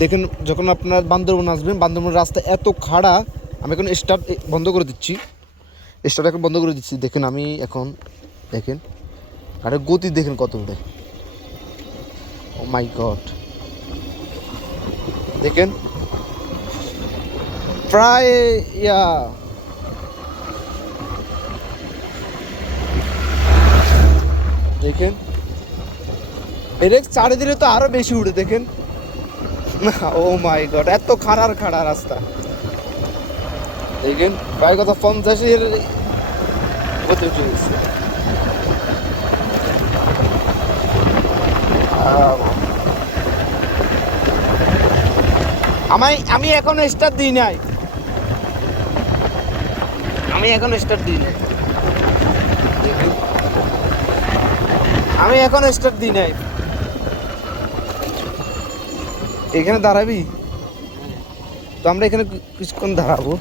দেখেন যখন আপনার বান্দরবন আসবেন, বান্দরবনের রাস্তা এত খাড়া। আমি এখন স্টার্ট বন্ধ করে দিচ্ছি, স্টার্ট এখন বন্ধ করে দিচ্ছি। দেখেন আমি এখন দেখেন আরে গতি দেখেন কত উঠে, ও মাই গড। দেখেন প্রায় দেখেন এর চারিদিকে তো আরো বেশি উঠে দেখেন। ও মাই গড, এত খাড়া রাস্তা। দেখেন প্রায় কত 50-এর গতি উঠে গেছে। আমি এখনো স্টার্ট দিই নাই, আমি এখনো স্টার্ট দিই নাই, আমি এখনো স্টার্ট দিই নাই। এখানে দাঁড়াবি তো, আমরা এখানে কিছুক্ষণ দাঁড়াবো।